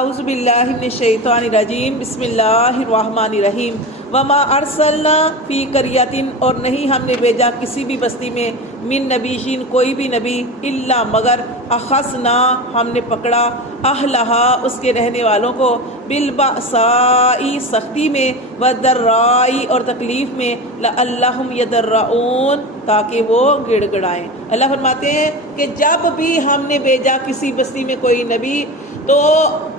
اعوذ باللہ من الشیطان الرجیم بسم اللہ الرحمن الرحیم وما ارسلنا فی قریۃ اور نہیں ہم نے بھیجا کسی بھی بستی میں من نبیین کوئی بھی نبی الا مگر اخذنا ہم نے پکڑا اہلہا اس کے رہنے والوں کو بالبأساء سختی میں والضراء اور تکلیف میں لعلہم یضرعون تاکہ وہ گڑ گڑائیں۔ اللہ فرماتے ہیں کہ جب بھی ہم نے بھیجا کسی بستی میں کوئی نبی تو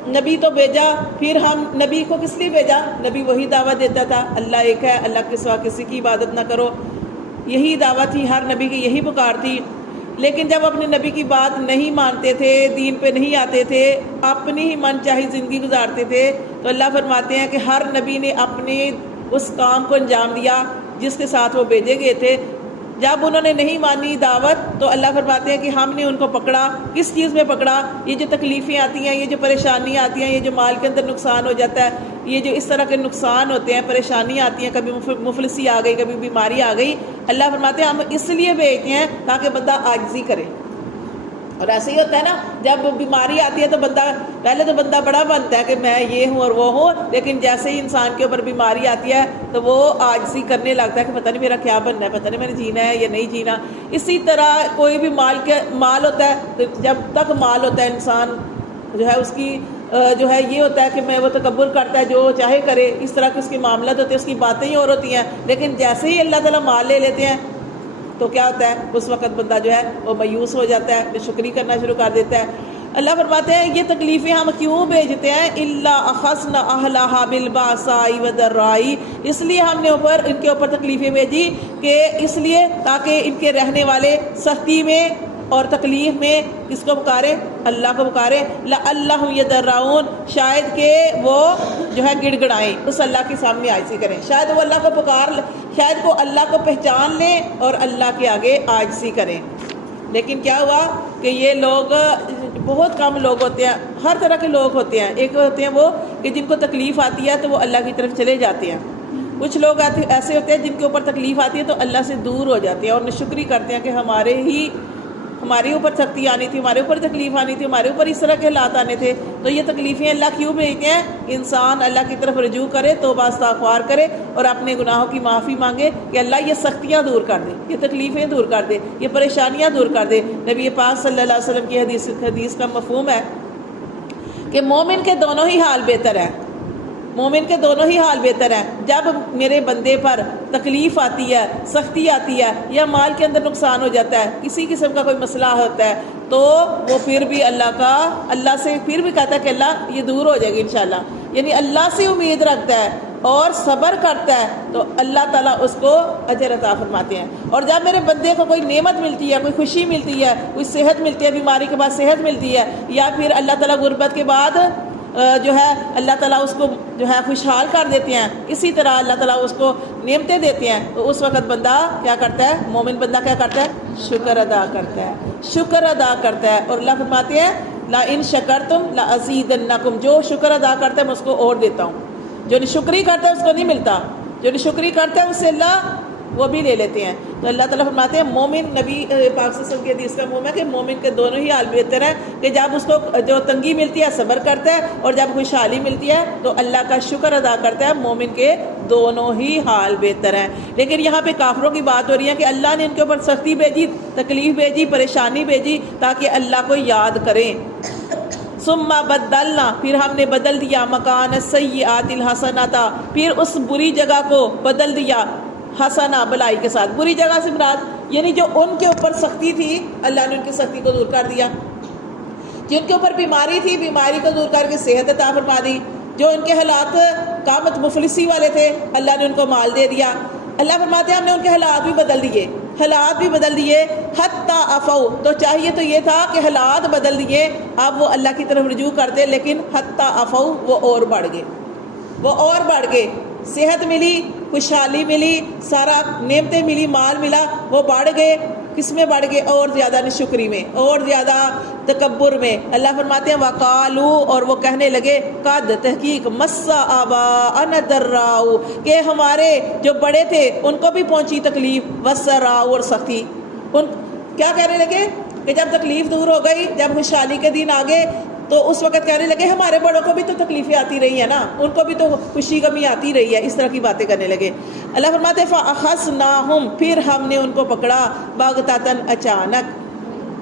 نبی تو بھیجا، پھر ہم نبی کو کس لیے بھیجا؟ نبی وہی دعوت دیتا تھا اللہ ایک ہے، اللہ کے سوا کسی کی عبادت نہ کرو، یہی دعوت تھی ہر نبی کی، یہی پکار تھی۔ لیکن جب اپنے نبی کی بات نہیں مانتے تھے، دین پہ نہیں آتے تھے، اپنی ہی من چاہی زندگی گزارتے تھے، تو اللہ فرماتے ہیں کہ ہر نبی نے اپنے اس کام کو انجام دیا جس کے ساتھ وہ بھیجے گئے تھے۔ جب انہوں نے نہیں مانی دعوت تو اللہ فرماتے ہیں کہ ہم نے ان کو پکڑا۔ کس چیز میں پکڑا؟ یہ جو تکلیفیں آتی ہیں، یہ جو پریشانیاں آتی ہیں، یہ جو مال کے اندر نقصان ہو جاتا ہے، یہ جو اس طرح کے نقصان ہوتے ہیں، پریشانیاں آتی ہیں، کبھی مفلسی آ گئی، کبھی بیماری آ گئی، اللہ فرماتے ہیں ہم اس لیے بھیجتے ہیں تاکہ بندہ عاجزی کرے۔ اور ایسے ہی ہوتا ہے نا، جب بیماری آتی ہے تو بندہ پہلے تو بندہ بڑا بنتا ہے کہ میں یہ ہوں اور وہ ہوں، لیکن جیسے ہی انسان کے اوپر بیماری آتی ہے تو وہ عاجزی کرنے لگتا ہے کہ پتہ نہیں میرا کیا بننا ہے، پتہ نہیں میں نے جینا ہے یا نہیں جینا۔ اسی طرح کوئی بھی مال ہوتا ہے تو جب تک مال ہوتا ہے انسان جو ہے اس کی جو ہے یہ ہوتا ہے کہ میں وہ تکبر کرتا ہے، جو چاہے کرے، اس طرح کے اس کے معاملات ہوتے ہیں، اس کی باتیں ہی اور ہوتی ہیں۔ لیکن جیسے ہی اللہ تعالیٰ مال لے لیتے ہیں تو کیا ہوتا ہے؟ اس وقت بندہ جو ہے وہ مایوس ہو جاتا ہے، شکری کرنا شروع کر دیتا ہے۔ اللہ فرماتے ہیں یہ تکلیفیں ہم کیوں بھیجتے ہیں؟ الا اخذنا اہلہا بالبأساء والضراء، اس لیے ہم نے ان کے اوپر تکلیفیں بھیجی کہ اس لیے تاکہ ان کے رہنے والے سختی میں اور تکلیف میں کس کو پکارے؟ اللہ کو پکارے۔ لعلہم یضرعون، شاید کہ وہ جو ہے گڑ گڑائیں، اس اللہ کے سامنے عاجزی کریں، شاید وہ اللہ کو پکار، شاید وہ اللہ کو پہچان لیں اور اللہ کے آگے عاجزی کریں۔ لیکن کیا ہوا کہ یہ لوگ بہت کم لوگ ہوتے ہیں، ہر طرح کے لوگ ہوتے ہیں۔ ایک ہوتے ہیں وہ کہ جن کو تکلیف آتی ہے تو وہ اللہ کی طرف چلے جاتے ہیں، کچھ لوگ ایسے ہوتے ہیں جن کے اوپر تکلیف آتی ہے تو اللہ سے دور ہو جاتے ہیں اور ناشکری کرتے ہیں کہ ہمارے اوپر سختی آنی تھی، ہمارے اوپر تکلیف آنی تھی، ہمارے اوپر اس طرح کے حالات آنے تھے۔ تو یہ تکلیفیں اللہ کیوں بھیجتے ہیں؟ انسان اللہ کی طرف رجوع کرے، توبہ استغفار کرے اور اپنے گناہوں کی معافی مانگے کہ اللہ یہ سختیاں دور کر دے، یہ تکلیفیں دور کر دے، یہ پریشانیاں دور کر دے۔ نبی پاک صلی اللہ علیہ وسلم کی حدیث کا مفہوم ہے کہ مومن کے دونوں ہی حال بہتر ہیں، مومن کے دونوں ہی حال بہتر ہیں۔ جب میرے بندے پر تکلیف آتی ہے، سختی آتی ہے، یا مال کے اندر نقصان ہو جاتا ہے، کسی قسم کا کوئی مسئلہ ہوتا ہے، تو وہ پھر بھی اللہ سے پھر بھی کہتا ہے کہ اللہ یہ دور ہو جائے گی انشاءاللہ، یعنی اللہ سے امید رکھتا ہے اور صبر کرتا ہے تو اللہ تعالیٰ اس کو اجر عطا فرماتے ہیں۔ اور جب میرے بندے کو کوئی نعمت ملتی ہے، کوئی خوشی ملتی ہے، کوئی صحت ملتی ہے، بیماری کے بعد صحت ملتی ہے، یا پھر اللہ تعالیٰ غربت کے بعد جو ہے اللہ تعالیٰ اس کو جو ہے خوشحال کر دیتے ہیں، اسی طرح اللہ تعالیٰ اس کو نعمتیں دیتے ہیں، تو اس وقت بندہ کیا کرتا ہے؟ مومن بندہ کیا کرتا ہے؟ شکر ادا کرتا ہے، شکر ادا کرتا ہے۔ اور اللہ فرماتے ہیں لَإِن شَكَرْتُمْ لَأَزِيدَنَّكُمْ، جو شکر ادا کرتا ہے میں اس کو اور دیتا ہوں، جو ناشکری کرتا ہے اس کو نہیں ملتا، جو ناشکری کرتا ہے اس سے اللہ وہ بھی لے لیتے ہیں۔ تو اللہ تعالیٰ فرماتے ہیں مومن، نبی پاک صلی اللہ علیہ وسلم کی حدیث کا مفہوم ہے کہ مومن کے دونوں ہی حال بہتر ہیں، کہ جب اس کو جو تنگی ملتی ہے صبر کرتا ہے اور جب خوشحالی ملتی ہے تو اللہ کا شکر ادا کرتا ہے۔ مومن کے دونوں ہی حال بہتر ہیں۔ لیکن یہاں پہ کافروں کی بات ہو رہی ہے کہ اللہ نے ان کے اوپر سختی بھیجی، تکلیف بھیجی، پریشانی بھیجی تاکہ اللہ کو یاد کریں۔ ثم بدلنا، پھر ہم نے بدل دیا مکان السیئات الحسنۃ، پھر اس بری جگہ کو بدل دیا حسنہ بلائی کے ساتھ۔ بری جگہ سے مراد یعنی جو ان کے اوپر سختی تھی اللہ نے ان کی سختی کو دور کر دیا، جن کے اوپر بیماری تھی بیماری کو دور کر کے صحت عطا فرما دی، جو ان کے حالات قامت مفلسی والے تھے اللہ نے ان کو مال دے دیا۔ اللہ فرماتے ہیں ہم نے ان کے حالات بھی بدل دیے، حالات بھی بدل دیے۔ حتی عفو، تو چاہیے تو یہ تھا کہ حالات بدل دیے، اب وہ اللہ کی طرف رجوع کرتے، لیکن حتی عفو وہ اور بڑھ گئے، وہ اور بڑھ گئے۔ صحت ملی، خوشحالی ملی، سارا نعمتیں ملی، مال ملا، وہ بڑھ گئے۔ کس میں بڑھ گئے؟ اور زیادہ ناشکری میں، اور زیادہ تکبر میں۔ اللہ فرماتے ہیں وقالو، اور وہ کہنے لگے قد، تحقیق، مس آباءنا الضراء، کہ ہمارے جو بڑے تھے ان کو بھی پہنچی تکلیف، والسراء، اور سختی۔ کیا کہنے لگے کہ جب تکلیف دور ہو گئی، جب خوشحالی کے دن آ گئے تو اس وقت کہنے لگے ہمارے بڑوں کو بھی تو تکلیفیں آتی رہی ہیں نا، ان کو بھی تو خوشی غمی آتی رہی ہے، اس طرح کی باتیں کرنے لگے۔ اللہ فرماتے فَأَخَذْنَاهُمْ، پھر ہم نے ان کو پکڑا، بَغْتَةً،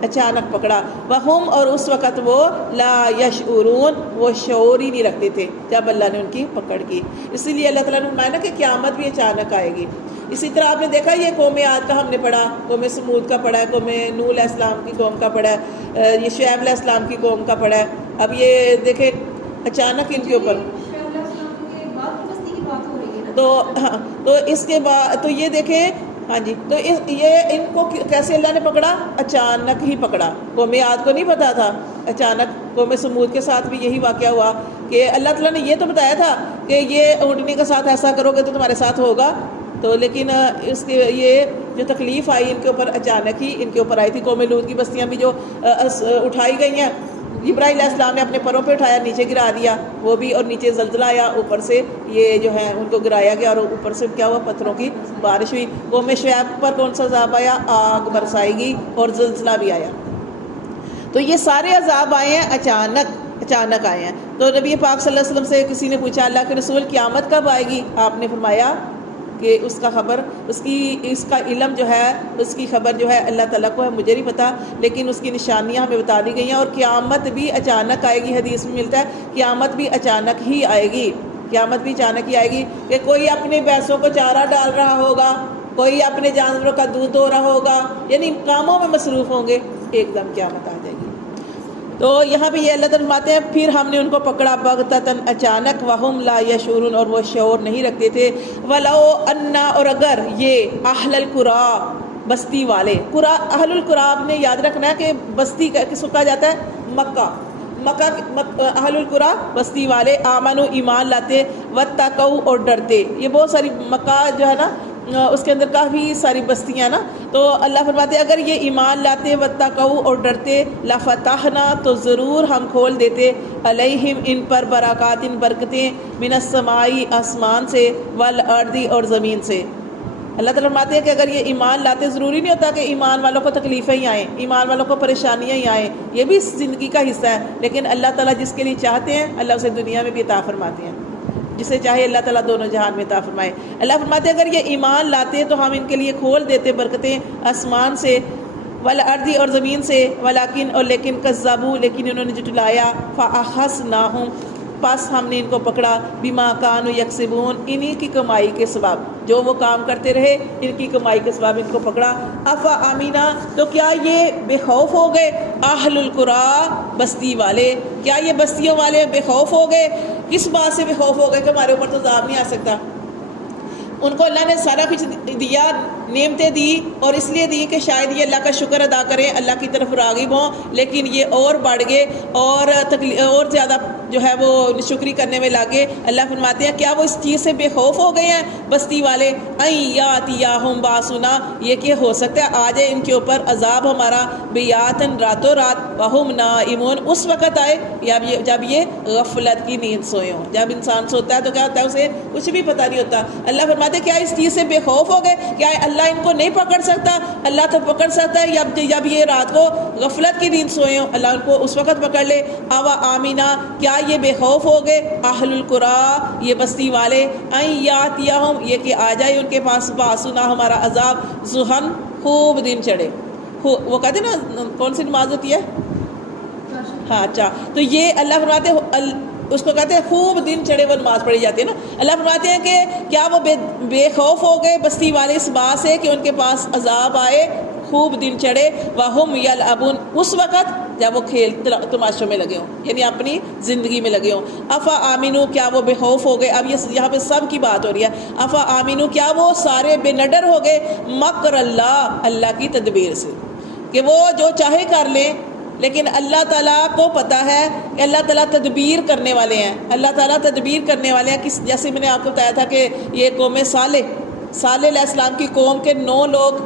اچانک پکڑا، وَهُمْ، اور اس وقت وہ لا یشعرون، وہ شعور ہی نہیں رکھتے تھے جب اللہ نے ان کی پکڑ کی۔ اسی لیے اللہ تعالیٰ نے فرمایا نا کہ قیامت بھی اچانک آئے گی۔ اسی طرح آپ نے دیکھا یہ قوم عاد کا ہم نے پڑھا، قوم سمود کا پڑھا ہے، قوم نوح علیہ السلام کی قوم کا پڑھا ہے، یہ شعیب علیہ السلام کی قوم کا پڑھا ہے۔ اب یہ دیکھیں اچانک ان کے اوپر تو ہاں، تو اس کے بعد تو یہ دیکھیں، ہاں جی، تو یہ ان کو کیسے اللہ نے پکڑا؟ اچانک ہی پکڑا۔ قوم عاد کو نہیں پتا تھا، اچانک قوم سمود کے ساتھ بھی یہی واقعہ ہوا کہ اللہ تعالیٰ نے یہ تو بتایا تھا کہ یہ اونٹنی کے ساتھ ایسا کرو گے تو تمہارے ساتھ ہوگا، تو لیکن اس کے یہ جو تکلیف آئی ان کے اوپر اچانک ہی ان کے اوپر آئی تھی۔ قوم لوط کی بستیاں بھی جو اٹھائی گئی ہیں، جبرائیل علیہ السلام نے اپنے پروں پہ اٹھایا، نیچے گرا دیا وہ بھی، اور نیچے زلزلہ آیا، اوپر سے یہ جو ہے ان کو گرایا گیا، اور اوپر سے کیا ہوا؟ پتھروں کی بارش ہوئی۔ قوم شعیب پر کون سا عذاب آیا؟ آگ برسائی گئی اور زلزلہ بھی آیا۔ تو یہ سارے عذاب آئے ہیں اچانک آئے ہیں۔ تو نبی پاک صلی اللہ علیہ وسلم سے کسی نے پوچھا اللہ کے رسول قیامت کب آئے گی؟ آپ نے فرمایا کہ اس کا علم جو ہے، اس کی خبر جو ہے اللہ تعالیٰ کو ہے، مجھے نہیں پتا، لیکن اس کی نشانیاں ہمیں بتا دی گئی ہیں، اور قیامت بھی اچانک آئے گی۔ حدیث میں ملتا ہے قیامت بھی اچانک ہی آئے گی، قیامت بھی اچانک ہی آئے گی، کہ کوئی اپنے بھینسوں کو چارہ ڈال رہا ہوگا، کوئی اپنے جانوروں کا دودھ دو رہا ہوگا، یعنی کاموں میں مصروف ہوں گے، ایک دم قیامت آ جائے گی۔ تو یہاں پہ یہ اللہ تعالیٰ فرماتے ہیں پھر ہم نے ان کو پکڑا بغتتاً، اچانک، وہم لا یشعرون، اور وہ شعور نہیں رکھتے تھے۔ ولو انا، اور اگر یہ اہل القریٰ، بستی والے، قریٰ، اہل القریٰ آپ نے یاد رکھنا ہے کہ بستی کس کو کہا جاتا ہے؟ مکہ اہل القریٰ بستی والے، آمنو، ایمان لاتے، واتقوا، اور ڈرتے۔ یہ بہت ساری مکہ جو ہے نا اس کے اندر کافی ساری بستیاں نا، تو اللہ فرماتے ہیں اگر یہ ایمان لاتے، واتقوا، اور ڈرتے، لفتحنا، تو ضرور ہم کھول دیتے، علیہم، ان پر، برکات، برکتیں، من السماء، آسمان سے، والارض، اور زمین سے۔ اللہ تعالیٰ فرماتے ہیں کہ اگر یہ ایمان لاتے، ضروری نہیں ہوتا کہ ایمان والوں کو تکلیفیں ہی آئیں، ایمان والوں کو پریشانیاں ہی آئیں، یہ بھی زندگی کا حصہ ہے، لیکن اللہ تعالیٰ جس کے لیے چاہتے ہیں اللہ اسے دنیا میں بھی عطا فرماتے ہیں، جسے چاہے اللہ تعالیٰ دونوں جہان میں عطا فرمائے۔ اللہ فرماتے ہیں اگر یہ ایمان لاتے تو ہم ان کے لیے کھول دیتے برکتیں آسمان سے، والارض، اور زمین سے، ولیکن، اور لیکن، کذبوا، لیکن انہوں نے جھٹلایا، فاخذناہم، پس ہم نے ان کو پکڑا، بما کانوا یکسبون، انہی کی کمائی کے سبب، جو وہ کام کرتے رہے ان کی کمائی کے سبب ان کو پکڑا۔ افا آمینہ، تو کیا یہ بے خوف ہو گئے؟ اہل القریٰ، بستی والے، کیا یہ بستیوں والے بے خوف ہو گئے؟ کس بات سے بے خوف ہو گئے کہ ہمارے اوپر تو عذاب نہیں آ سکتا؟ ان کو اللہ نے سارا کچھ دیا، نعمتیں دی، اور اس لیے دی کہ شاید یہ اللہ کا شکر ادا کریں، اللہ کی طرف راغب ہوں، لیکن یہ اور بڑھ گئے اور زیادہ جو ہے وہ شکری کرنے میں لگے۔ اللہ فرماتے ہیں کیا وہ اس چیز سے بے خوف ہو گئے ہیں بستی والے؟ ان یاتیہم باسنا، یہ کہ ہو سکتا ہے آ جائے ان کے اوپر عذاب ہمارا، بیاتن، راتوں رات، وہم نائمون، اس وقت آئے جب یہ غفلت کی نیند سوئے ہوں۔ جب انسان سوتا ہے تو کیا ہوتا ہے؟ اسے کچھ بھی پتہ نہیں ہوتا۔ اللہ فرماتے ہیں کیا اس چیز سے بے خوف ہو گئے؟ کیا اللہ ان کو نہیں پکڑ سکتا؟ اللہ تو پکڑ سکتا ہے، جب یہ رات کو غفلت کی نیند سوئے ہوں اللہ ان کو اس وقت پکڑ لے۔ اوا آمینہ، کیا یہ بے خوف ہو گئے اہل القریٰ، یہ بستی والے، ان یاتیہم، یہ کہ آ جائے ان کے پاس، باسنا، ہمارا عذاب، ضحن، خوب دن چڑھے۔ وہ کہتے ہیں نا کون سی نماز ہوتی ہے؟ ہاں، اچھا، تو یہ اللہ فرماتے اس کو کہتے ہیں خوب دن چڑھے وہ نماز پڑھی جاتی ہے نا۔ اللہ فرماتے ہیں کہ کیا وہ بے خوف ہو گئے بستی والے اس بات سے کہ ان کے پاس عذاب آئے، خوب دن چڑھے، وَهُمْ يَلْعَبُونَ، اس وقت جب وہ کھیل تماشوں میں لگے ہوں، یعنی اپنی زندگی میں لگے ہوں۔ افا آمینو، کیا وہ بے خوف ہو گئے؟ اب یہاں پہ سب کی بات ہو رہی ہے۔ افا آمینو، کیا وہ سارے بے نڈر ہو گئے؟ مکر اللہ، اللہ کی تدبیر سے، کہ وہ جو چاہے کر لیں، لیکن اللہ تعالیٰ کو پتہ ہے کہ اللہ تعالیٰ تدبیر کرنے والے ہیں، اللہ تعالیٰ تدبیر کرنے والے ہیں۔ جیسے میں نے آپ کو بتایا تھا کہ یہ قوم صالح علیہ السلام کی قوم کے 9 لوگ،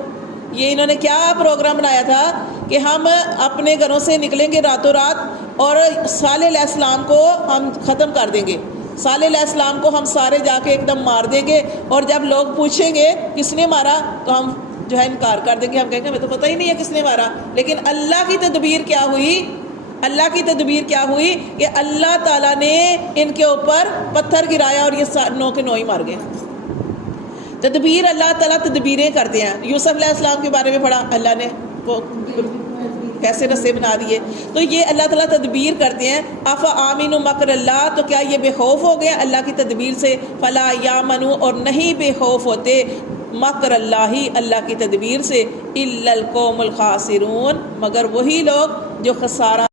یہ انہوں نے کیا پروگرام بنایا تھا کہ ہم اپنے گھروں سے نکلیں گے راتوں رات اور صالح علیہ السلام کو ہم ختم کر دیں گے، صالح علیہ السلام کو ہم سارے جا کے ایک دم مار دیں گے، اور جب لوگ پوچھیں گے کس نے مارا تو ہم جو ہے انکار کر دیں گے، ہم کہیں گے ہمیں تو پتہ ہی نہیں ہے کس نے مارا۔ لیکن اللہ کی تدبیر کیا ہوئی؟ اللہ کی تدبیر کیا ہوئی کہ اللہ تعالیٰ نے ان کے اوپر پتھر گرایا اور یہ 9 کے 9 ہی مر گئے۔ تدبیر اللہ تعالیٰ تدبیریں کرتے ہیں۔ یوسف علیہ السلام کے بارے میں پڑھا، اللہ نے وہ کیسے رسے بنا دیے، تو یہ اللہ تعالیٰ تدبیر کرتے ہیں۔ افا آمین مکر اللہ، تو کیا یہ بے خوف ہو گئے اللہ کی تدبیر سے؟ فلا یامنو، اور نہیں بے خوف ہوتے مکر اللہ، اللہ کی تدبیر سے، الا القوم الخاسرون، مگر وہی لوگ جو خسارہ